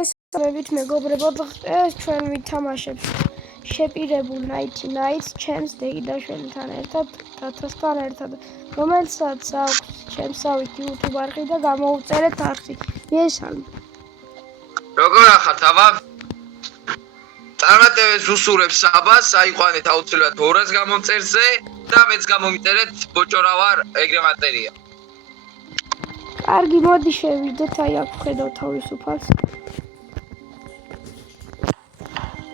მოგესალმებით მეგობრებო, დღეს ჩვენ ვითამაშებთ შეპირებულ Nighty Nights ჩემს დეიდაშვილთან ერთად, დათასთან ერთად, რომელსაც აქვს ჩემსავით YouTube არხი და გამოუწერეთ არხი. მიესალმე. როგორ ახართ, აბა? წარმატებებს უსურვებ საბას, აიყვანეთ აუცილებლად 200 გამომწერზე და მეც გამომიწერეთ ბოჭორა ვარ, ეგრე მატერია. კარგი, მოდი შევიდეთ, აი აქ ხედავ თავისუფალს.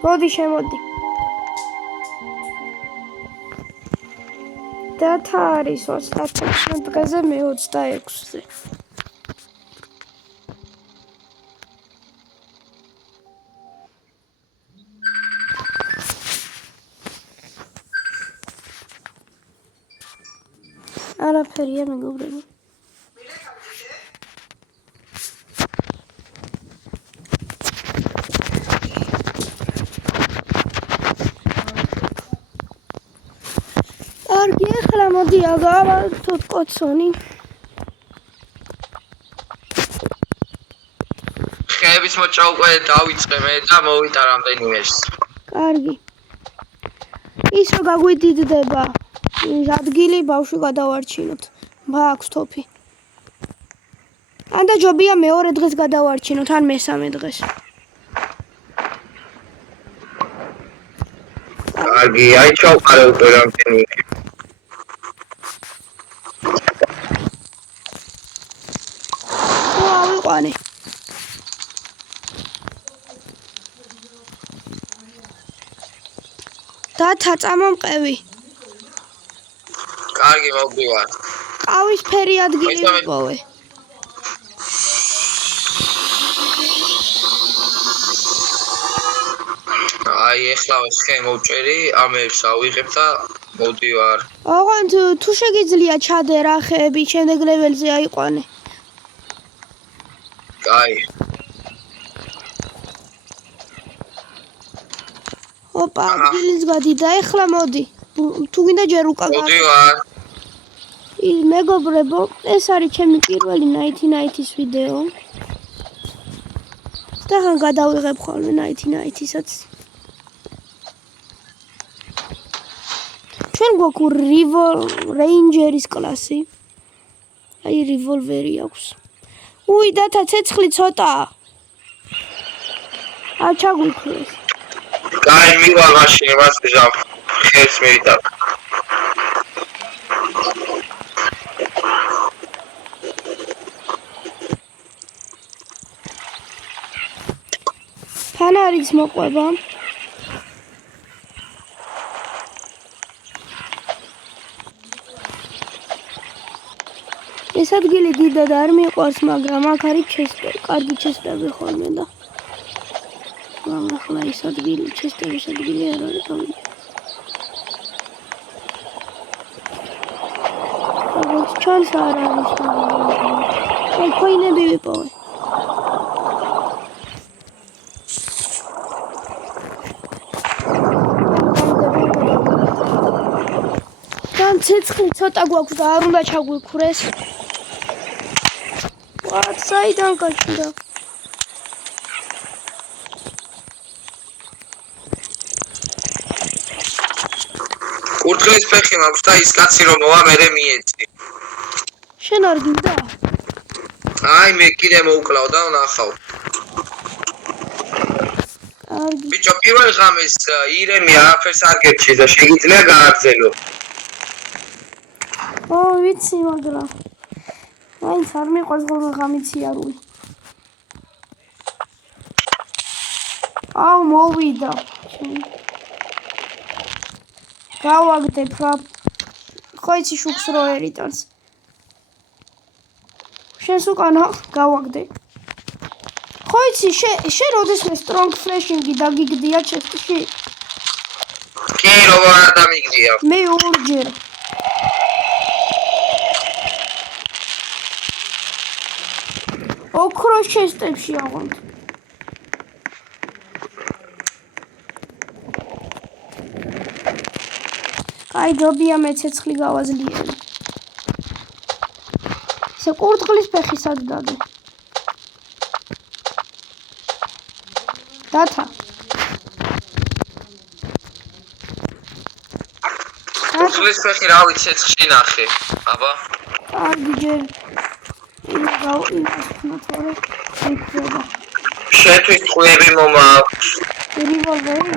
მოდი შემოდი. დათა არის 36 დღეზე, მე 26-ზე. არაფერია მეგობრებო. კარგი, ახლა მოდი აგავართოთ კოცონი. ხეების მოჭრა უკვე დავიწყე მე და მოვიდა რამდენიმეს. კარგი. ის რო გაგვიდიდდება ადგილი ბავშვი გადავარჩინოთ. მაქვს თოფი. ან და ჯობია მეორე დღეს გადავარჩინოთ, ან მესამე დღეს. კარგი, აი ჩავყარე უკვე რამდენი. ავიყვანე. დათა წამომყევი. კარგი, მოვდივარ. ყავისფერი ადგილი მიპოვე. აი, ეხლა ხე მოვჭერი, ამებს ავიღებ და მოვდივარ. ოღონდ თუ შეგიძლია ჩადე რა ხეები შემდეგ ლეველზე აიყვანე. აი. ოპა, ადგილიც გადიდა, ეხლა მოდი. თუ გინდა ჯერ უკან მოვდივარ. მეგობრებო, ეს არის ჩემი პირველი Nighty Nights ვიდეო. და ხან გადავიღებ ხოლმე Nighty Nights-საც. ჩვენ გვაქვს Ranger-ის კლასი. აი revolver-ი აქვს. უი, დათა ცეცხლი ცოტაა. არ ჩაგვიქრეს. კაი, მივა მაშინ მას ვიჟავ. ხეს მივიდა. ფანარიც მოყვება. ეს ადგილი დიდად არ მიყვარს, მაგრამ აქ არის ჩესტები, კარგი ჩესტები ხოლმე და ახლა ეს ადგილი, ჩესტების ადგილი არ არის გამი. როგორც ჩანს არ არის. აი ქოინები ვიპოვე. თან ცეცხლი ცოტა გვაქვს და არ უნდა ჩაგვიქრეს. ვაც საიდან გაჩნდა? კურთხლის ფეხი მაქვს და ის კაცი რომ მოვა მერე მიეცი. შენ არ გინდა? აი მე კიდე მოვკლავ და ვნახავ. კარგი. ბიჭო, პირველ ღამეს ირემი არაფერს არ გერჩი და შეგიძლია გააგზელო. ვიცი, მაგრამ მაინც არ მიყვარს ღამიციარული. აუ, მოვიდა. გავაგდებ რა. ხო იცი შუქს რო ერიტანს. შენს უკან გავაგდე. ხო იცი, შენ როდესმე strong flashing-ი დაგიგდია ჩესტში? კი, როგორ არ დამიგდია. მე ორჯერ. ოქროს ჩესტებში აღონდ. აი ჯობია მე ცეცხლი გავაზლიერი. ესე კურთხლის ფეხი სად დადე? დათა. უცხლის ფეხი რა ვიცი ცეცხლში ნახე. აბა. კარგი ჯერ იმას იქნება. შეთვის ხვიები მომაქვს. რევოლვერი?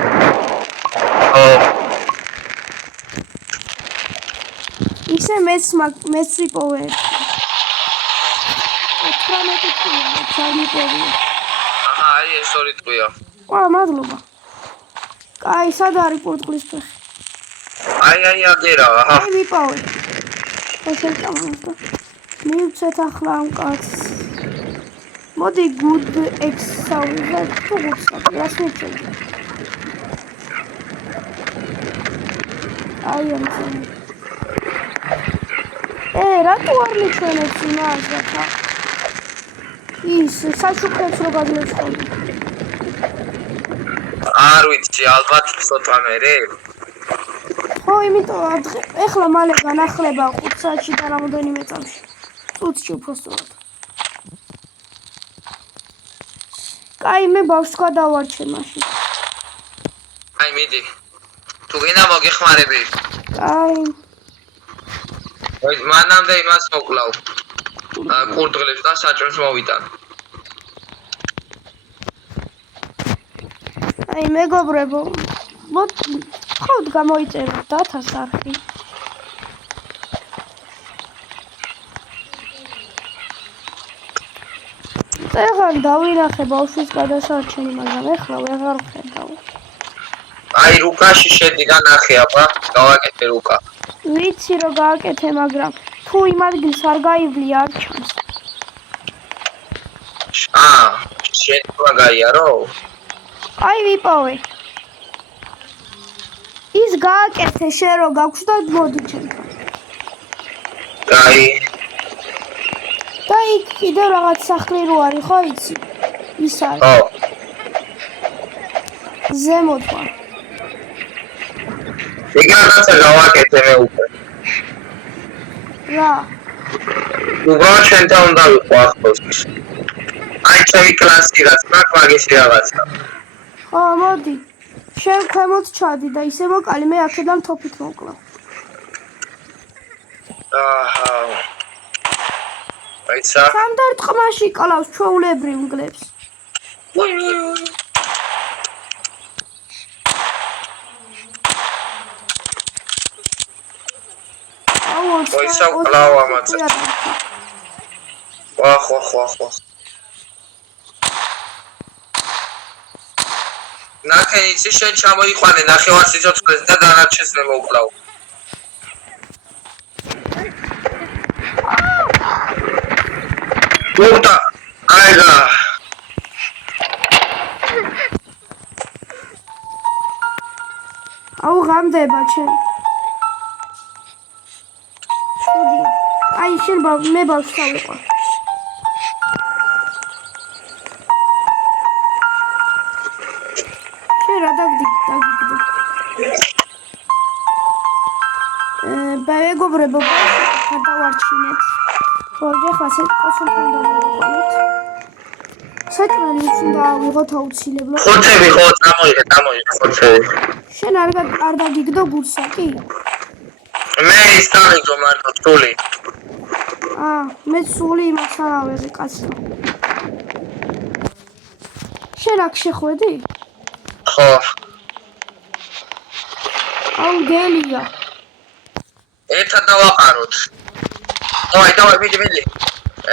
ო. ისე მეც ვიპოვე. 18 წუთია, სამიპოვე. აჰა, აი ეს ორი ტყვია. ვა, მადლობა. კაი, სად არის კურდღლის ფეხი? აი, აგერა, აჰა. აი, ვიპოვე. ესე წამოსდა. მივცეთ ახლა ამ კაცს. მოდი good exercise თუ გუცნობ, რას ვუწევი? აი ამცე. რატო არ მიჩვენებს იმას რა? ის საშუქრებს რო გადმოწყობი. არ ვიცი, ალბათ ცოტა მერე. ხო, იმიტომ ეხლა მალე განახლება 5 საათში და რამოდენიმე წამში. წუთში უბრალოდ. კაი, მე ბავშვს გადავარჩენ მაშინ. აი, მიდი. თუ გინდა მოგეხმარები. კაი. აი, მანამდე იმას მოკლავ. კურდღლებს და საჭმელს მოვიტან. აი, მეგობრებო, ხოდ გამოიწეროთ დათას არხი. ეხლა დავინახე ბავშვის გადასარჩენი, მაგრამ ეხლა ვეღარ ვხედავ. აი, რუკაში შედი და ნახე, აბა, გავაკეთე რუკა. ვიცი რომ გააკეთე, მაგრამ თუ იმ ადგილს არ გაივლი არ ჩანს. შენ გაიარო? აი, ვიპოვე. ის გააკეთე შენ რო გაქვს და მოდი ჩემთან. კაი. და იქ კიდევ რაღაც სახლი რო არის, ხო იცი? ის არის. ხო. ზემოთ ვარ. იგაცა გავაკეთე მე უკვე. რა? უბრალოდ შენთან უნდა ვიყო ახლოს. აი, ჩემი კლასი მაქვს მაგისი რაღაცა. ხო, მოდი. შენ ქვემოთ ჩადი და ისე მოკალი, მე აქედან თოფით მოკლავ. აჰა. აი, სა. სამდარ ტყმაში კლავს ჩვეულებრივ მგლებს. ვაი. ой, сам клава маца. Вах. ნახე, იცი შენ ჩამოიყვანე ნახევარ სიცოცხლეს და დანარჩენს მე მოვკლავ. მოვდა. აიგა. აუ, ღამდება ჩემ. აი, შენ მე ბავშვს ავიყო. შენ რა დაგიგდა? მეგობრებო, გადავარჩინეთ. პროექტი ხასე კონსულტანტი დავიყავით. საჭმელი უნდა ავიღოთ აუცილებლად. ხოცები ხო, წამოიღე ხოცები. შენ არ დაგიგდო გულსა კი? მე ის დავიგო მარტო სული. მე სული იმას არ ავიღე კაცო. შენ აქ შეხვედი? ხო. აუ, გელია. ერთად დავაყაროთ. დავай, მიდი.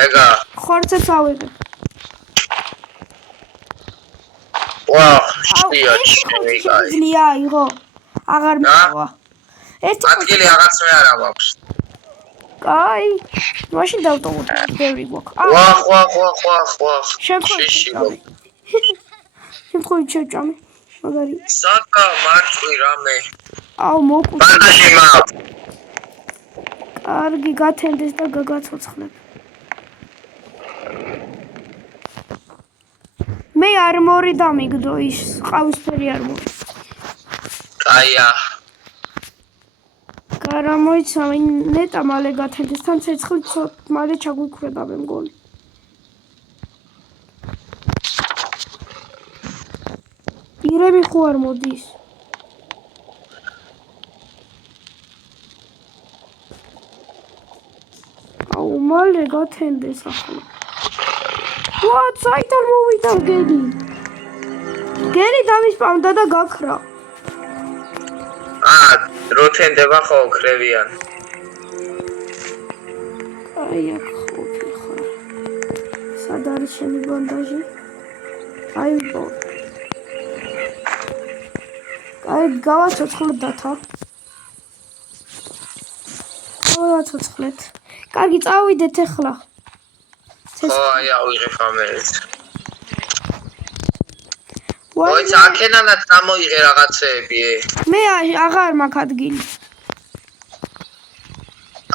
ეგა. ხორცებს ავიღე. ვაუ, შტია ჩემი კაი. გლია იღო. აღარ მივა. ერთი ადგილი რაღაც მე არ აქვს. კაი. მაშინ დავტოვოთ ბევრი გვაქვს. ვახ. შემთხვევით შეჭამე. მაგარი. საკა მარწყვი რამე. აუ, მოკვდა. ბანდაჟი მაქვს. კარგი, გათენდეს და გაგაცოცხლებ. მე არმორი დამიგდო ის ყავისფერი არმორი. კაია. გარამოიცა ნეტა მალე გათენდეს თან ცეცხლი მალე ჩაგვიქვრება მე მგონი. ირემი ხო არ მოდის? აუ, მალე გათენდეს ახლა. ვა, საიდან მოვიდა გელი? გელი დამისპამდა და გაქრა. როთენდება ხო ქრევიან. აი, აქ ყოფილი ხარ. სად არის შენი ბანდაჟი? აი, ბო. აი, გავაცოცხლეთ დათა. გავაცოცხლეთ. კარგი, წავიდეთ ახლა. ხო, აი, ავიღე ფამერით. ვაი, ოიც აქედანაც გამოიღე რაღაცეები. მე აღარ მაქვს ადგილი.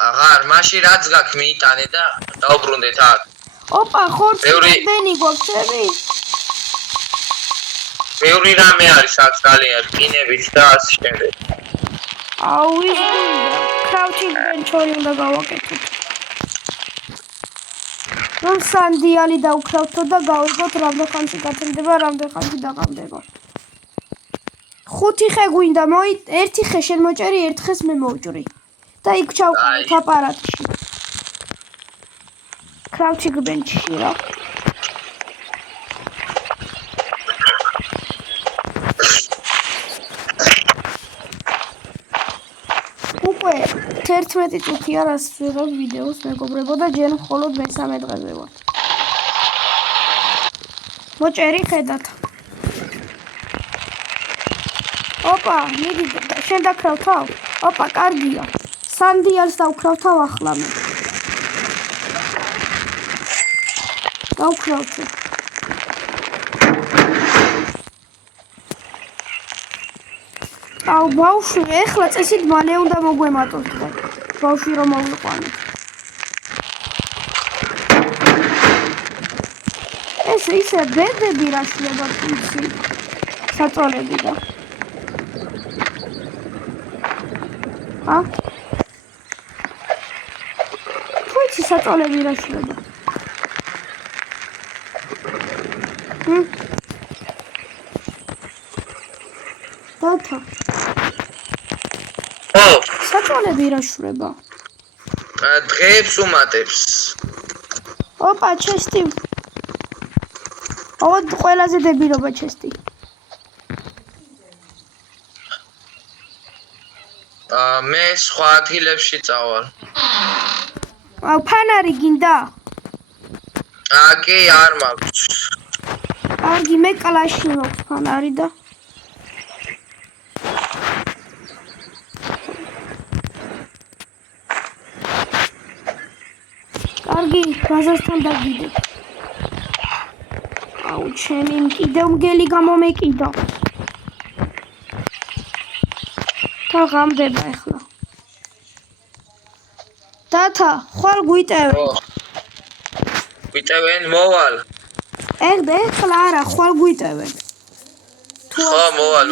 აღარ, მაშინ რაც გაქვს მიიტანე და დაუბრუნდეთ აქ. ოპა, ხორცი გვაქვს ჩემი? ბევრი რამე არის აქ ძალიან რკინებით და ასე შემდეგ. აუ, ის კრაუჩინგ ბენჩორი უნდა გავაკეთოთ. რომ სანდიალი დავქრავთო და გავიგოთ რამდენ ხანში გათენდება, რამდენ ხანში დაყავდება. 5 ხე გვინდა, ერთი ხე შენ მოჭერი, ერთ ხეს მე მოვჭრი. და იქ ჩავყავთ აპარატში. კრაუჩინგ ბენჩში რა. უკვე 11 წუთი არას ვიღებ ვიდეოს მეგობრებო და ჯერ მხოლოდ მესამე დღეზე ვარ. მოჭერი ხედათ. ოპა, მიდი შენ დაქრავთავ? ოპა, კარგია. სანდიალს დავქრავთავ ახლა მე. დავქრავთო. აუ, ბავშვი, ეხლა წესით მალე უნდა მოგვემატოთ და ბავშვი რომ მოვიყვანოთ. ეს ისე ბედები რა შეიძლება თვიცი საწოლები და თვიცი საწოლები რა შეიძლება დათა საწოლები რა შეიძლება დღეებს უმატებს ოპა ჩესტი ოდ ყველაზე დებილობა ჩესტი მე სხვა ადგილებში წავალ აუ ფანარი გინდა კი არ მაქვს კარგი მე კლასში მაქვს ფანარი და კარგი გაზასთან დაგიდებ აუ ჩემი კიდევ მგელი გამომეკიდა და ღამდება ახლა დათა ხვალ გვიტევენ მოვალ ეხლა არა ხვალ გვიტევენ ხო მოვალ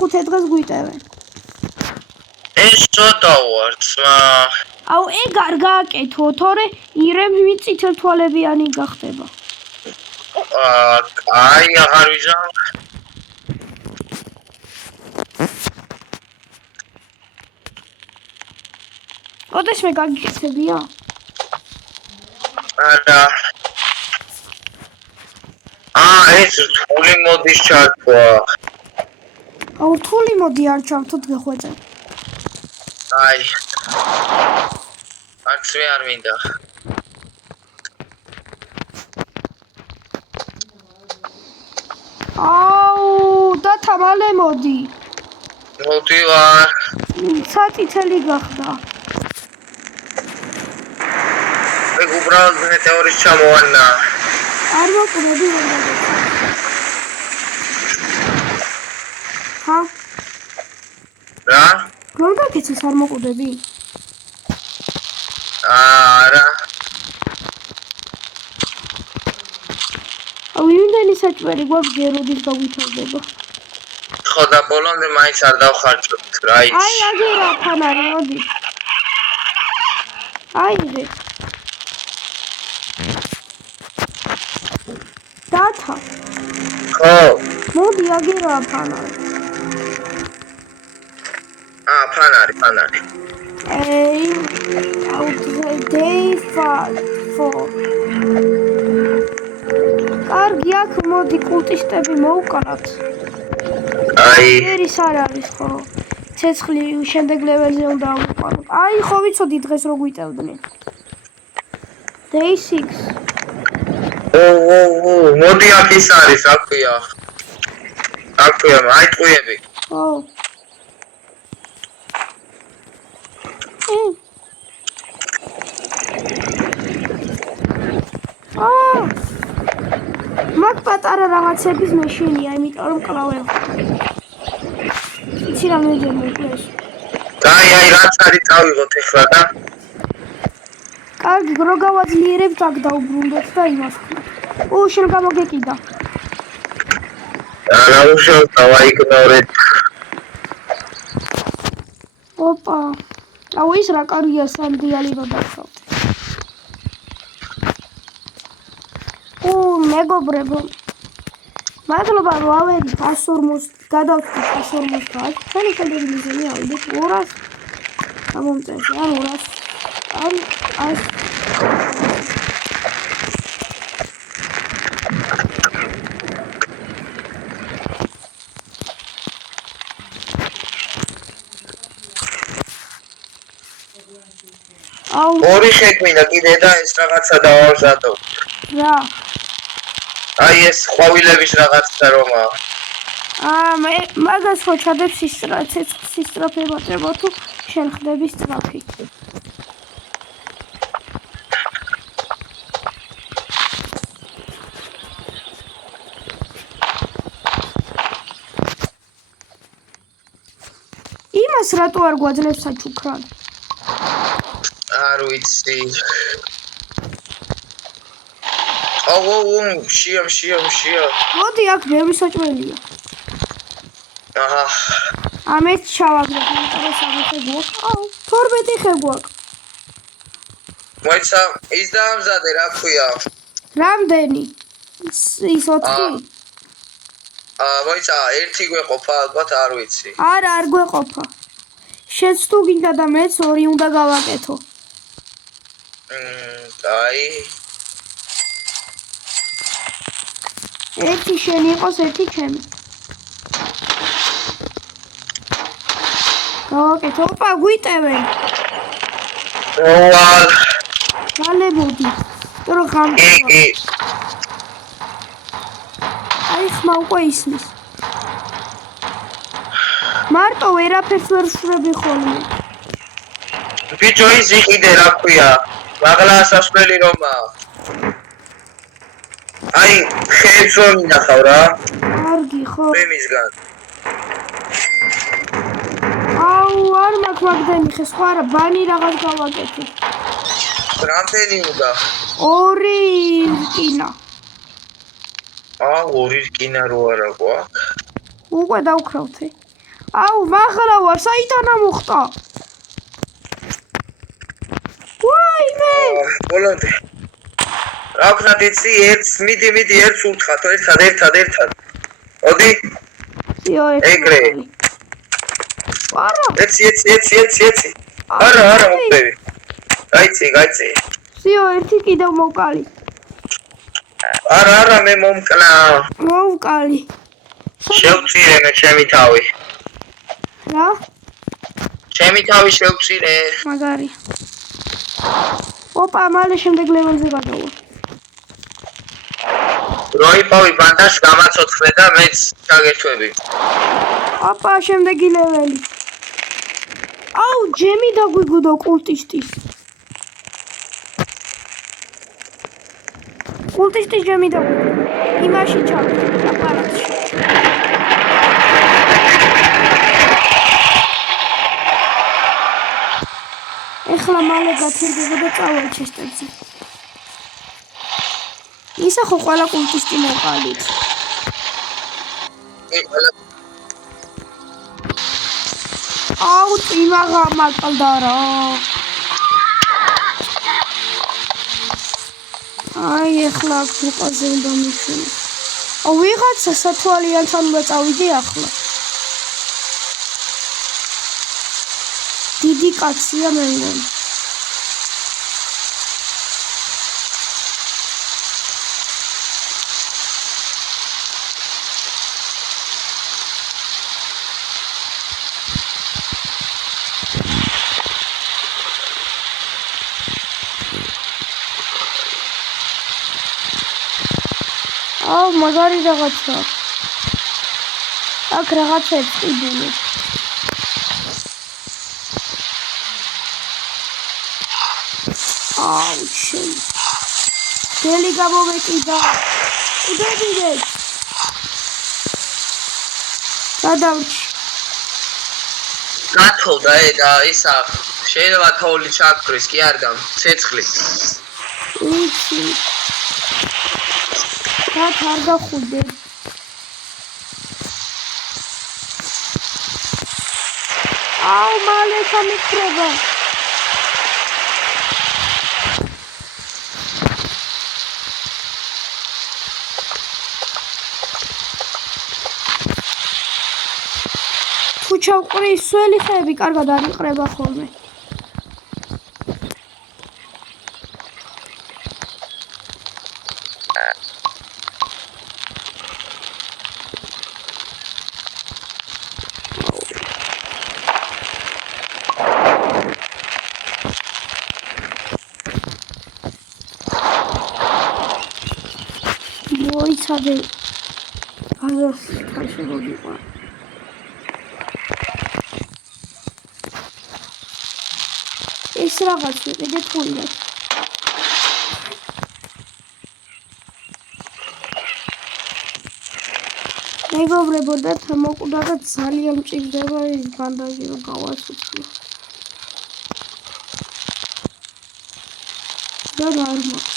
5 დღეს გვიტევენ ეს ცოტა ვარ ძმა აუ ეგ არ გააკეთო თორე ირემი წითელ თვალებიანი გახდება აი აღარ ვიზამ ოდეს მე გაგიქცებია არა ეს რთული მოდის ჩართვა აუ რთული მოდი არ ჩართოთ გეხვეწე აი არც მე არ მინდა აუ დათა მალე მოდი მოდივარ საწითელი გახდა ეგ უბრალოდ მეტეორის ჩამოვანა არ მოკვდები რომ დაგეცა ჰა რა რომ დაგეცეს არ მოკვდები არა აუ იმდენი საჭმელი გვაქვს გეროდის გავითარდება ხო და ბოლომდე მაინც არ დავხარჯოთ რა იცი აი აგერა ფანარი მოდი აიღე დათა ხო მოდი აგერა ფანარი. ფანარი. Day 4. კარგი, აქ მოდი კულტისტები მოვკარათ. აი, ერის არ არის ხო? ცეცხლი შემდეგ ლეველზე უნდა ავუყაროთ. აი, ხო ვიცოდი დღეს რო გვიტევდნენ. Day 6. მოდი აქ ის არის, რა ქვია, აი ტყუები. ხო. მაგ პატარა რაღაცების მეშინია, იმიტომ რომ კლავებ. იცი რა მეძებ მოკლეს. აი, რაც არის წავიღოთ ახლა და კარგი, რო გავაძლიერებთ აქ დაუბრუნდეთ და იმას ვქნათ. შენ გამოგეკიდა. რა უშავს დავაიგნორეთ. ოპა. ის რა კარგია სანდიალი რო დავხავთ. მეგობრებო. მადლობა რომ ავერით 140 გადავწყვით 150. ჩვენი შემდეგი მიზანი ავიდეთ 200 გამომწერში ან 200 ან 100. ორი შეგვინდა კიდე და ეს რაღაცა დავავზადო. რა? აი ეს ყვავილების რაღაცა რომა. მე მაგას ხო ჩადებ სისტრაფება წერბო თუ შენ ხდები სწრაფი. იმას რატო არ გვაძლევს საჩუქრად? არ ვიცი. შია. მოდი აქ ბევრი საჭმელია. ამეთ ჩავაგდებ, იმიტომ რომ სამეხე გვაქვს. 12 ხე გვაქვს. მოიცა, ის დაამზადე, რა ქვია? რამდენი? ის 4? მოიცა, ერთი გვეყოფა, ალბათ არ ვიცი. არა, არ გვეყოფა. შენც თუ გინდა და მეც 2 უნდა გავაკეთო. აი. ერთი შენი იყოს, ერთი ჩემი. გავაკეთო, ოპა, გვიტევენ. მალე მოდი. ტრო ხამდება. აი ხმა უკვე ისმის. მარტო ვერაფერს ვერ შვრები ხოლმე. ბიჭო ის იყიდე რა ქვია? მაღლა სასვლელი რომა. აი ხეებს რომ ინახავ რა. კარგი ხო? მე მისგან. არ მაქვს მაგდენი ხე სხვა რა ბანი რაღაც გავაკეთე. რამდენი უნდა? 2 რკინა. 2 რკინა რო არა გვაქვს. უკვე დავქრავთე. მაღლა ვარ, საიდან მოხდა? ვაიმე! ბოლომდე. რა ვქნათ იცი, მიდი ერთს ურთხათ, ერთად. მოდი. ეგრე. არა. ეცი. არა, მოხდები. გაიცი. სიო, ერთი კიდევ მოვკალი. არა, მე მომკლა. მოვკალი. შევწირე მე ჩემი თავი. რა? ჩემი თავი შევწირე. მაგარი. ოპა, მალე შემდეგ ლეველზე გადავა. როიპოვი ბანდას გამაცოცხლე და მეც ჩაგერთვები. ოპა, შემდეგი ლეველი. ჯემი დაგვიგუდო კულტისტის. კულტისტის ჯემი დაგვიგუდო. იმაში ჩავდი, აპარატში. ეხლა მალე გათირდება და წავალ ჩესტერზე. ისა ხო ყველა კულტისტი მოყალით. წინაღა მაკლდა რა. აი ეხლა აქ რუკაზე უნდა მიხსენო. ვიღაცა სათვალიანთან უნდა წავიდე ახლა. დიდი კაცია მე მგონი. მაგარი რაღაცა. აქ რაღაცა ეწყიდული. აუჩი. გელი გამოვეკიდა. უდებიდეთ. გადავჭი. გათხოვდა და ისა შეიძლება თოვლი ჩაქრის კი არ გამ ცეცხლი. ვიცი. და არ გახუდე. აუ მალე სამიქრება. თუ ჩავყრი სველი ხეები კარგად არ იყრება ხოლმე. მოიცადე გაზოს ქაშებოდიყო. ეს რაღაც ვიყიდე თულა. მეგობრებო და მოკვდა და ძალიან მჭირდება ეს ბანდაჟი რომ გავაცუცო. და არ მაქვს.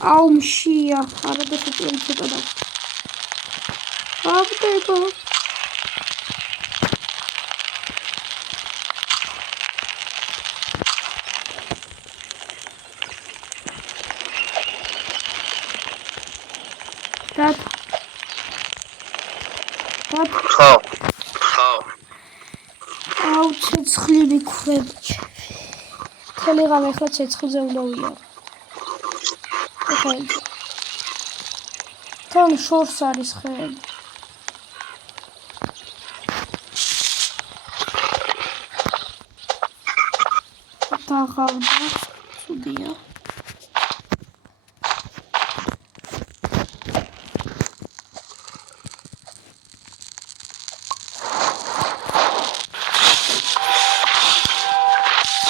აუ მშია, არა და ცოტა ცოტა და. აბდეო. ხო. აუ ცეცხლი ვიქრებჭი. თელეგრამ ახლა ცეცხლზე უნდა ვიარო. თან შორს არის ხელი. დაღავდა, ცუდია.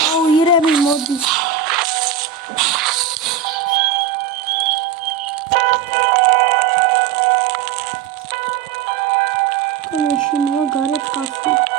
აუ ირემი მოდის. შინია გარეთ გასული.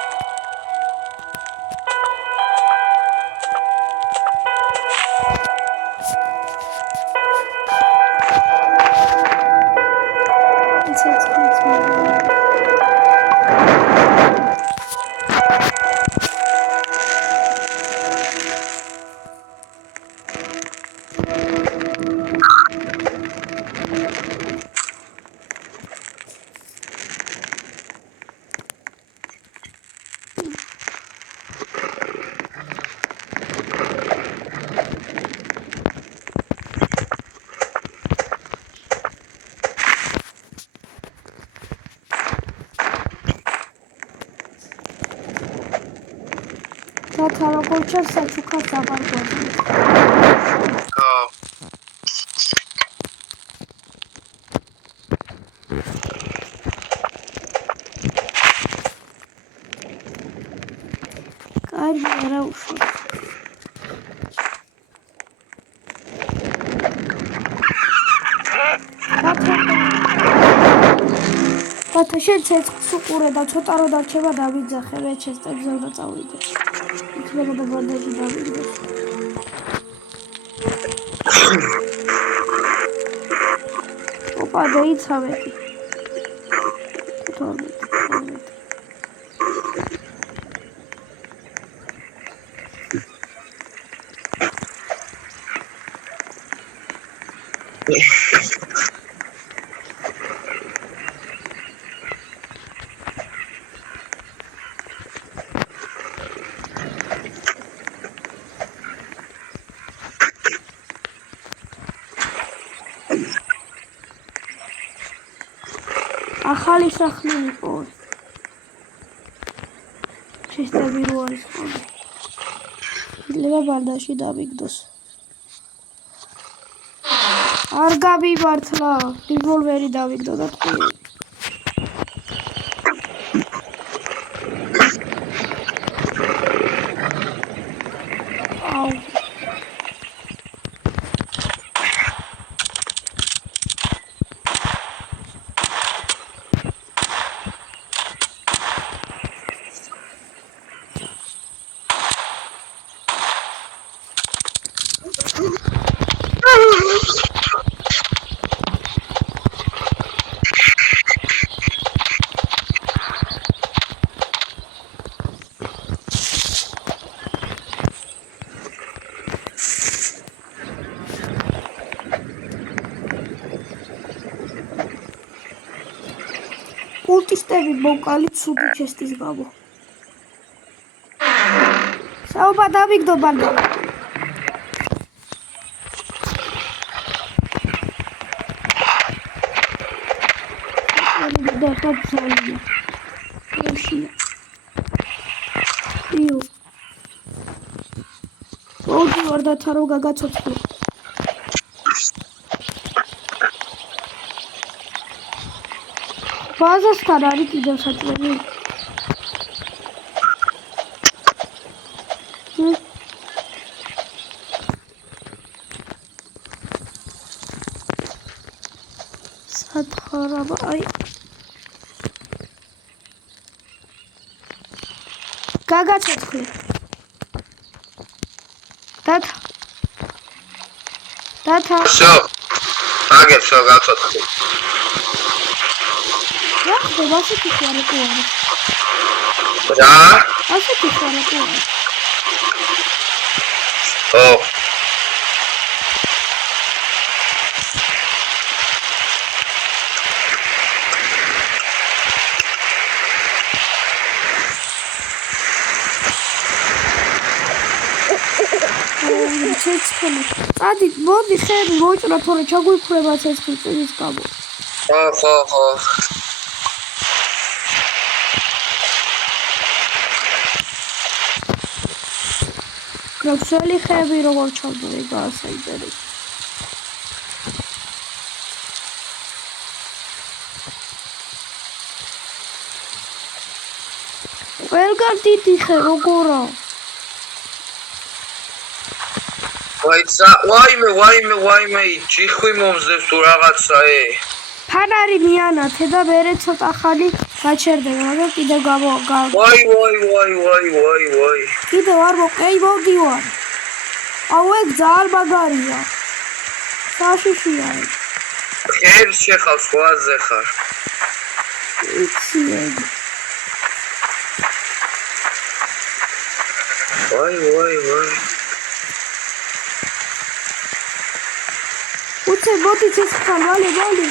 და როგორ ჩას საჩუქას აღარ გვაქვს. კარგი არა უშო. და შენ ცეცხლს უყურე და ცოტა რო დარჩება დავიძახე მე ჩესტებზე უნდა წავიდე. იქნება და ბანდაჟი დავიგდეს. ოპა დაიცავეთი. ახალი სახლი იყო. შესტები რო არის ხოლმე. იძლევა ბანდაში დავიგდოს. არ გამიმართლა, რევოლვერი დავიგდო და თქვი. აუ. Kultistები მოვკალი ცუდი ჩესტის გამო. საუბარ დავიგდო ბანდა. და ხაბზალია. ეშია. იო. ოდი ვარ და თარო გაგაცოცხლო. ბაზასთან არის კიდევ საჭმელი. სათხარაბა აი გაგაცოცხლე. დათა. Всё. აგეთ всё გაცოცხლე. Yaxşı, aseti xarabı var. რა? Aseti xarabı var. ო. ცეცხლი. ადი, მოდი ხელი მოჭრა თორე ჩაგვიფრება ცეცხლი წინის გამო. ხო. გრაფსელი ხები როგორ ჩავდორი გაასაიტერეს. ყველგან დიდი ხე როგორა? ვაიმე, ჭიხვი მომზდებს თუ რაღაცა ე. ფანარი მიანათე და მერე ცოტა ხანი გაჩერდება, მაგრამ კიდევ ვაი. კიდევ არ მოყეი მოგივარ. აუ ეგ ძალიან მაგარია. საშიშია. ხერს შეხავს ხვაზე ხარ. იცი ეგ. ვაი. უცე მოდი ცეცხლთან ვალი.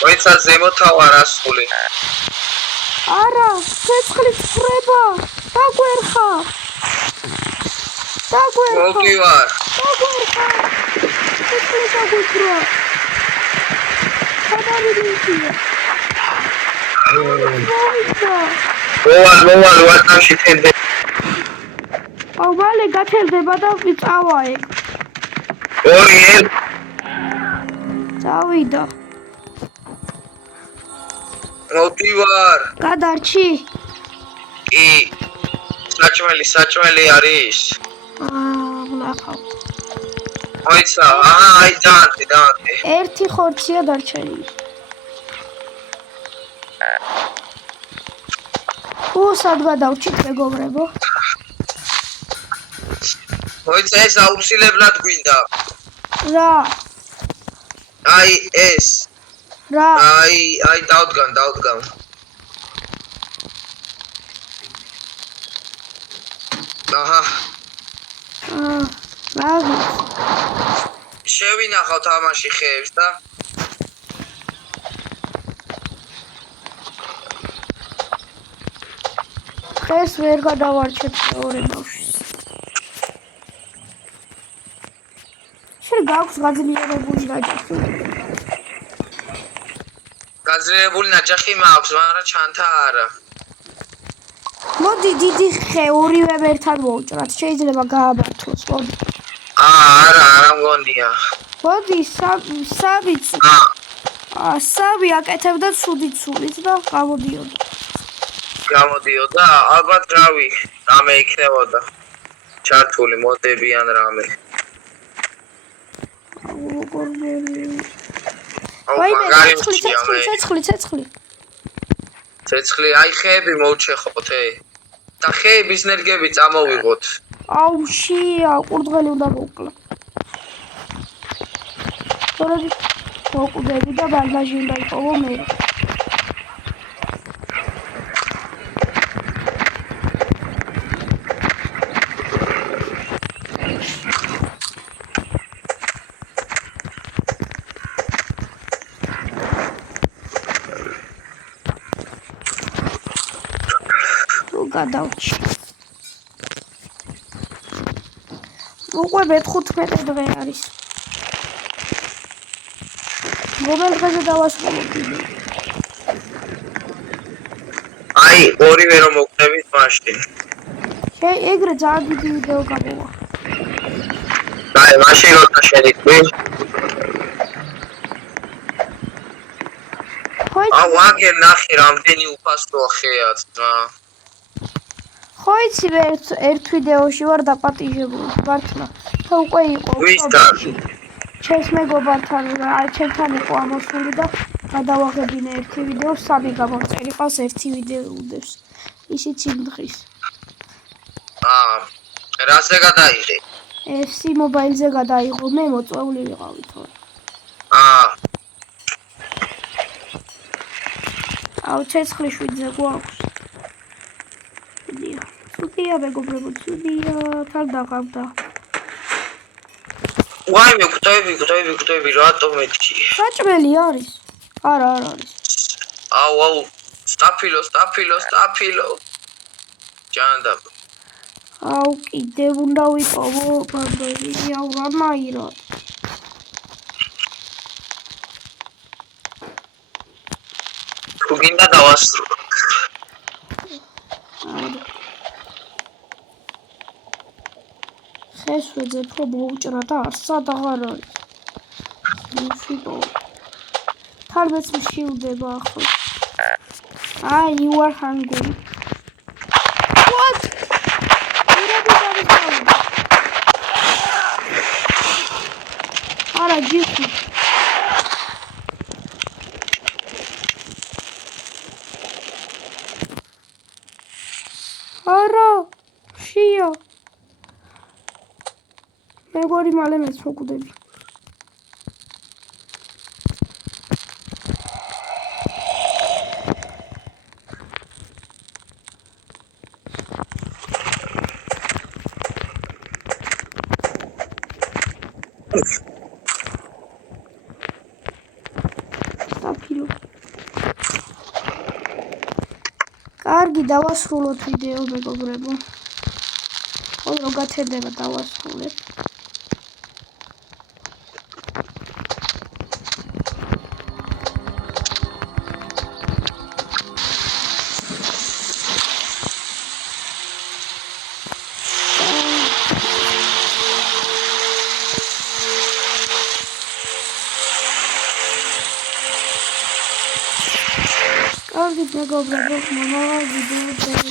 მოიცა ზემოთავ არასული. არა, ცეცხლი წრება. დაგვერხა. მოგივარ. ცეცხლი დაგვიფრა. გადავიდია. მოვალ ვატანში თენდე. აუ მალე გათელდება და ვიწავა ეგ. ორი. წავიდა. მოგივარ. გადარჩი? კი. საჭმელი არის. ვნახავ. მოიცა, აი დაანტე. ერთი ხორცია დარჩენილი. სად გადავჭით მეგობრებო? მოიცა ეს აუცილებლად გვინდა. რა? აი ეს. რა? აი დავდგან. აჰა. მაგ. შევინახავ თამაში ხეებს და ხეს ვერ გადავარჩეთ მეორე ბავშვს. შენ გაქვს გაძლიერებული რაჯახი. გაძლიერებული ნაჯახი მაქვს, მაგრამ ჩანთა არა. მოდი დიდი ხე ორივე ერთად მოვჭრათ. შეიძლება გააბართოს, მოდი. არა მგონია. მოდი საბი აკეთებდა ცუდით და გამოდიოდა, ალბათ რავი, რამე იქნებოდა. ჩართული მოდები ან რამე. ცეცხლი, აი ხეები მოვჩეხოთ, და ხეების ნერგები წამოვიღოთ. აუ შია, ყურდღელი უნდა მოვკლა. თორემ მოკვდები და ბანდაჟი უნდა იპოვო მე. გადავჭი. უკვე მე-15 დღე არის. რომელ დღეზე დავასრულებდი? აი, ორივე რომ მოვკვდებით მაშინ. ეგრე ძალიან დიდი ვიდეო გამოვა. აი, მაშინ როცა შედიყვი. აუ, აგერ ნახე რამდენი უფასოა ხეა ძმა. ხო იცი ერთ ვიდეოში ვარ დაპატიჟებული, მართლა. და უკვე იყო. ვისთან? ჩემს მეგობართან, ჩემთან იყო ამოსული და გადავაღებინე ერთი ვიდეო, 3 გამომწერი ყავს ერთი ვიდეო უდევს. ისიც იმ დღის. რაზე გადაიღე? FC მობაილზე გადაიღო, მე მოწვეული ვიყავი თორე. აუ, ცეცხლი 7-ზე გვაქვს. ცუდია, მეგობრებო, ცუდია, თან დაღამდა. ვაიმე, გვტები, რატომ მეთქი? საჭმელი არის? არა არის. აუ, სტაფილო. ჯანდა. აუ, კიდევ უნდა ვიპოვო ბანდაჟი, აუ, რანაირად. თუ გინდა დავასრულო. ეს ვეძებ რომ მოვუჭრა და არსად აღარ არის. მშვიდო. თალბეც მშილდება ახლა. You are hungry. What? არა ჯიხი. არა შია. მეგორი მალე მეც მოკვდები. სტაფილო. კარგი, დავასრულოთ ვიდეო, მეგობრებო. ხო, რო გათენდება დავასრულებ. კარგი, მეგობრებო, მომავალ ვიდეოდან